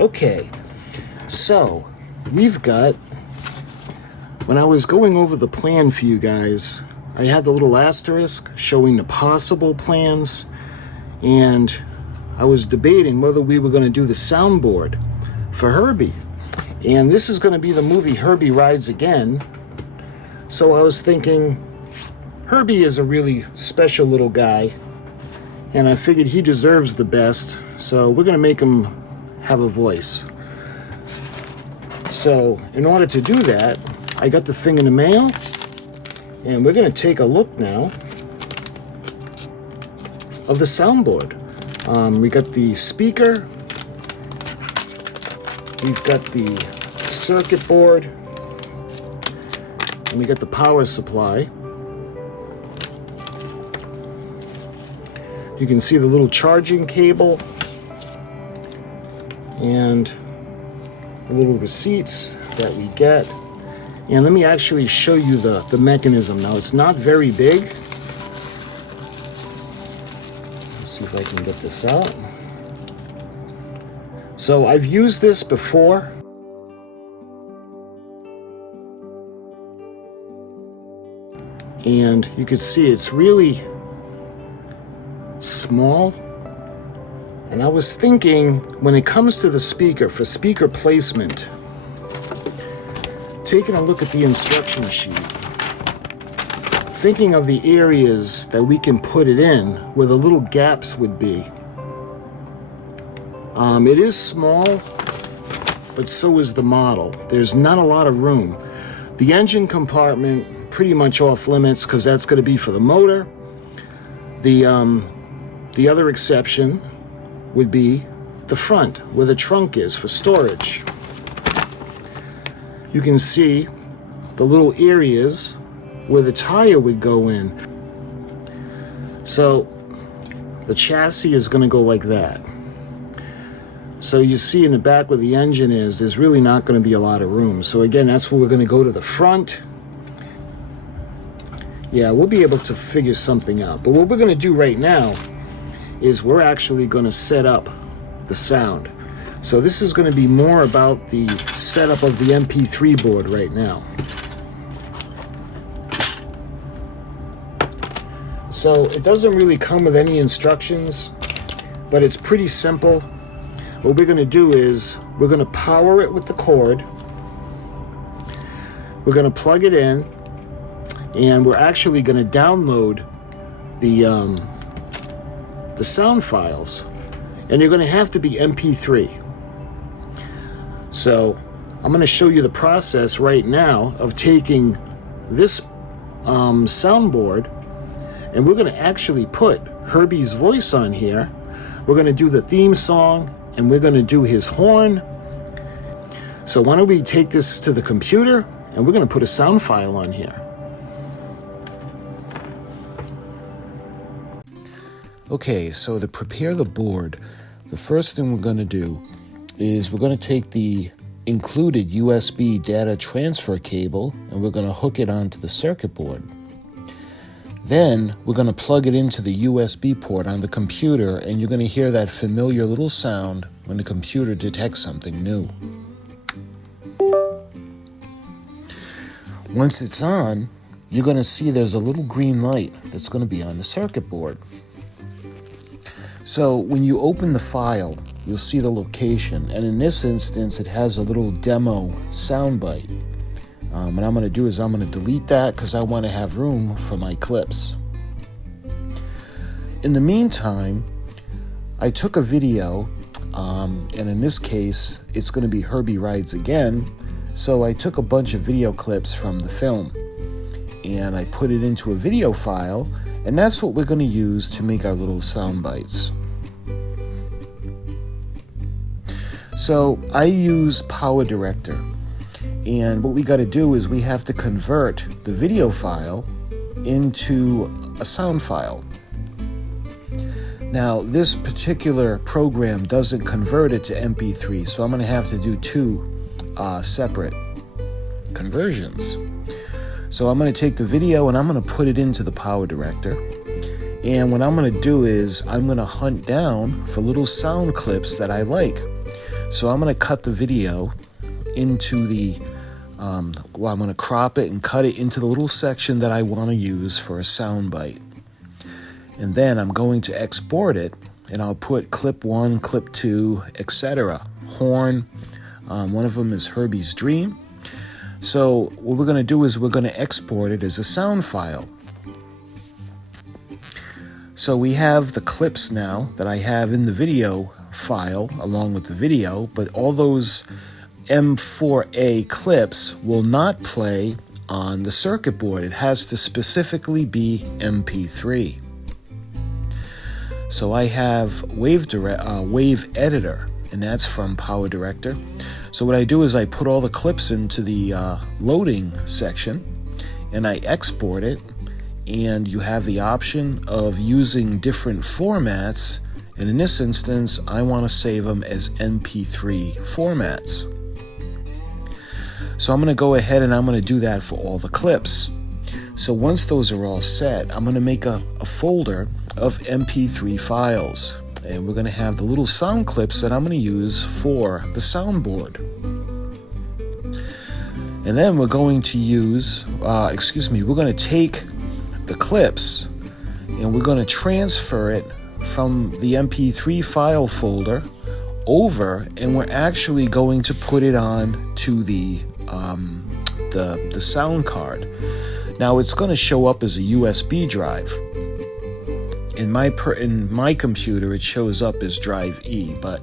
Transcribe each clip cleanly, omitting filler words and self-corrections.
Okay, so we've got, when I was going over the plan for you guys, I had the little asterisk showing the possible plans, and I was debating whether we were going to do the soundboard for Herbie. And this is going to be the movie Herbie Rides Again. So I was thinking, Herbie is a really special little guy, and I figured he deserves the best, so we're going to make him have a voice. So in order to do that, I got the thing in the mail, and we're going to take a look now of the soundboard. We got the speaker, we've got the circuit board, and we got the power supply. You can see the little charging cable and the little receipts that we get. And let me actually show you the mechanism. Now, it's not very big. Let's see if I can get this out. So I've used this before. And you can see it's really small. And I was thinking, when it comes to the speaker, for speaker placement, taking a look at the instruction sheet, thinking of the areas that we can put it in, where the little gaps would be. It is small, but so is the model. There's not a lot of room. The engine compartment, pretty much off limits, because that's going to be for the motor. The other exception would be the front, where the trunk is for storage. You can see the little areas where the tire would go in. So the chassis is going to go like that. So you see in the back where the engine is, there's really not going to be a lot of room. So again, that's where we're going to go to the front. Yeah, we'll be able to figure something out. But what we're going to do right now is we're actually going to set up the sound. So this is going to be more about the setup of the MP3 board right now. So it doesn't really come with any instructions, but it's pretty simple. What we're going to do is we're going to power it with the cord. We're going to plug it in, and we're actually going to download the sound files, and they're going to have to be MP3. So I'm going to show you the process right now of taking this soundboard, and we're going to actually put Herbie's voice on here. We're going to do the theme song, and we're going to do his horn. So why don't we take this to the computer, and we're going to put a sound file on here. Okay, so to prepare the board, the first thing we're going to do is we're going to take the included USB data transfer cable, and we're going to hook it onto the circuit board. Then we're going to plug it into the USB port on the computer, and you're going to hear that familiar little sound when the computer detects something new. Once it's on, you're going to see there's a little green light that's going to be on the circuit board. So when you open the file, you'll see the location, and in this instance it has a little demo soundbite. What I'm going to do is I'm going to delete that because I want to have room for my clips. In the meantime, I took a video, and in this case it's going to be Herbie Rides Again, so I took a bunch of video clips from the film and I put it into a video file, and that's what we're going to use to make our little sound bites. So I use Power Director, and what we got to do is we have to convert the video file into a sound file. Now this particular program doesn't convert it to MP3, so I'm going to have to do two separate conversions. So I'm going to take the video and I'm going to put it into the Power Director, and what I'm going to do is I'm going to hunt down for little sound clips that I like. So I'm going to cut the video into the, I'm going to crop it and cut it into the little section that I want to use for a soundbite. And then I'm going to export it, and I'll put clip 1, clip 2, etc. Horn, one of them is Herbie's Dream. So what we're going to do is we're going to export it as a sound file. So we have the clips now that I have in the video file along with the video, but all those M4A clips will not play on the circuit board. It has to specifically be MP3. So I have Wave Editor, and that's from Power Director. So what I do is I put all the clips into the loading section, and I export it, and you have the option of using different formats, and in this instance I want to save them as MP3 formats. So I'm going to go ahead and I'm going to do that for all the clips. So once those are all set, I'm going to make a folder of MP3 files, and we're going to have the little sound clips that I'm going to use for the soundboard. And then we're going to use, we're going to take the clips and we're going to transfer it from the MP3 file folder over, and we're actually going to put it on to the sound card. Now it's going to show up as a USB drive. In my computer, it shows up as drive E, but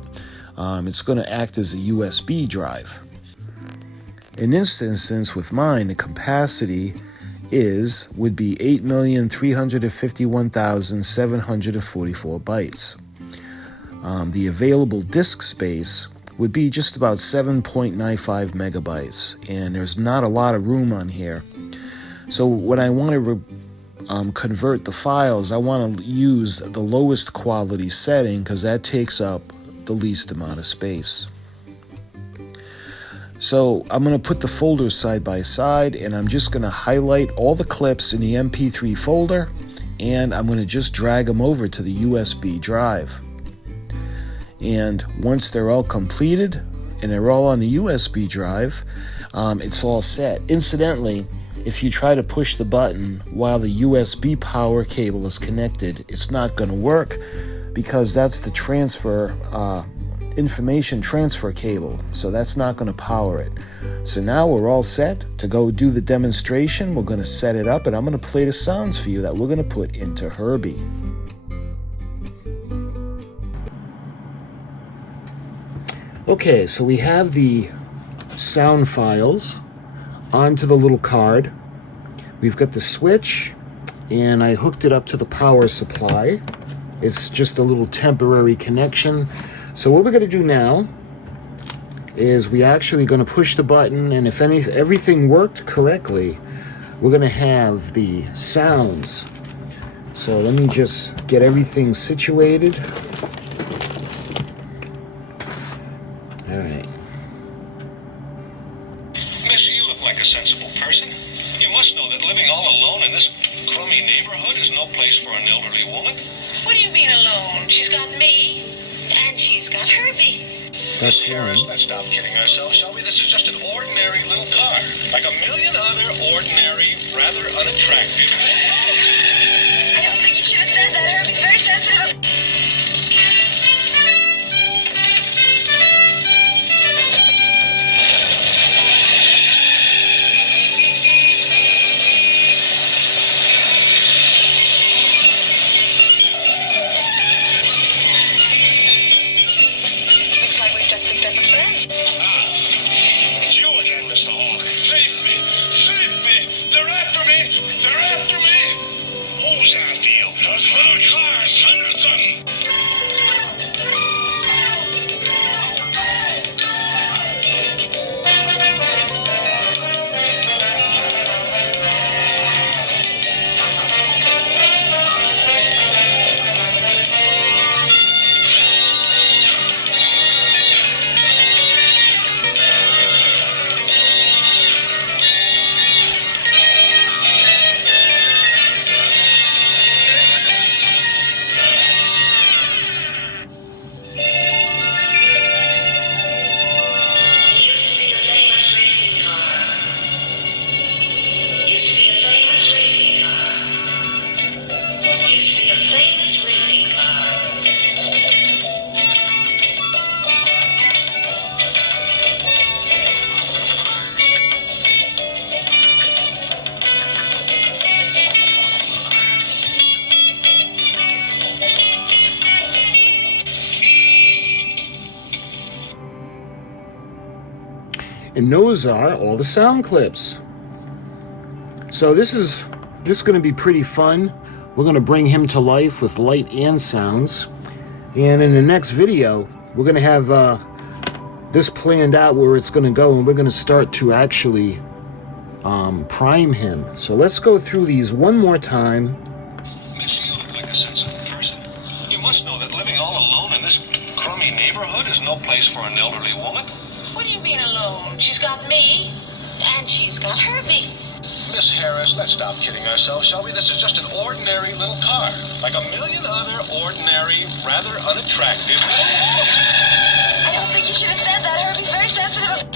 it's going to act as a USB drive. In this instance, with mine, the capacity would be 8,351,744 bytes. The available disk space would be just about 7.95 megabytes, and there's not a lot of room on here. So when I want to convert the files, I want to use the lowest quality setting because that takes up the least amount of space. So I'm going to put the folders side by side, and I'm just going to highlight all the clips in the MP3 folder, and I'm going to just drag them over to the USB drive. And once they're all completed and they're all on the USB drive, it's all set. Incidentally, if you try to push the button while the USB power cable is connected, it's not going to work because that's the information transfer cable, so that's not going to power it. So now we're all set to go do the demonstration. We're going to set it up, and I'm going to play the sounds for you that we're going to put into Herbie. Okay, so we have the sound files onto the little card. We've got the switch, and I hooked it up to the power supply. It's just a little temporary connection. So what we're going to do now is we're actually going to push the button, and if everything worked correctly, we're going to have the sounds. So let me just get everything situated. All right. Miss, you look like a sensible person. You must know that living all alone in this crummy neighborhood is no place for an elderly woman. What do you mean alone? She's got me, and she's got Herbie. That's Miss Harris, let's stop kidding ourselves, shall we? This is just an ordinary little car, like a million other ordinary, rather unattractive. I don't think you should have said that. Herbie's very sensitive. Looks like we've just picked up a friend. It's you again, Mr. Hawk. Save me! Save me! They're after me! They're after me! Who's after you? Those little cars, hundreds of them! And those are all the sound clips. So this is going to be pretty fun. We're going to bring him to life with light and sounds. And in the next video, we're going to have this planned out where it's going to go, and we're going to start to actually prime him. So let's go through these one more time. Miss, you look like a sensible person. You must know that living all alone in this crummy neighborhood is no place for an elderly woman. What do you mean alone? She's got me, and she's got Herbie. Miss Harris, let's stop kidding ourselves, shall we? This is just an ordinary little car, like a million other ordinary, rather unattractive. I don't think you should have said that. Herbie's very sensitive.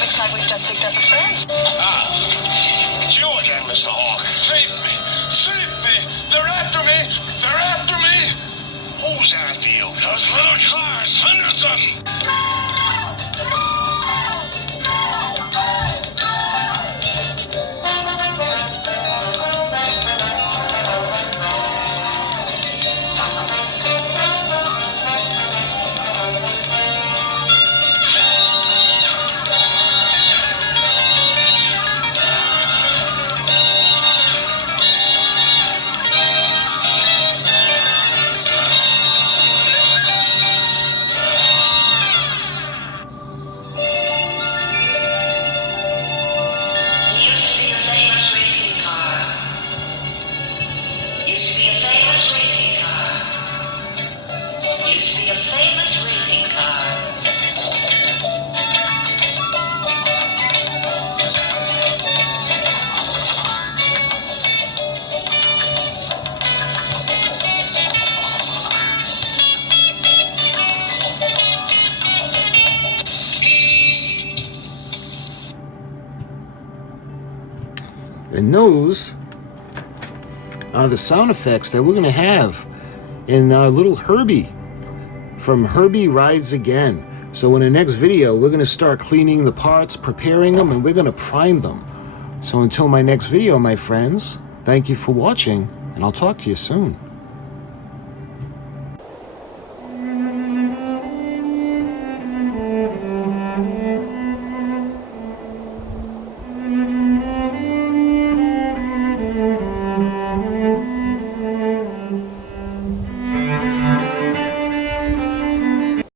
Looks like we've just picked up a friend. Ah, it's you again, Mr. Hawk. Save me! Save me! They're after me! They're after me! Who's after you? Those little cars, hundreds of them! And those are the sound effects that we're going to have in little Herbie from Herbie Rides Again. So in the next video, we're going to start cleaning the parts, preparing them, and we're going to prime them. So until my next video, my friends, thank you for watching, and I'll talk to you soon.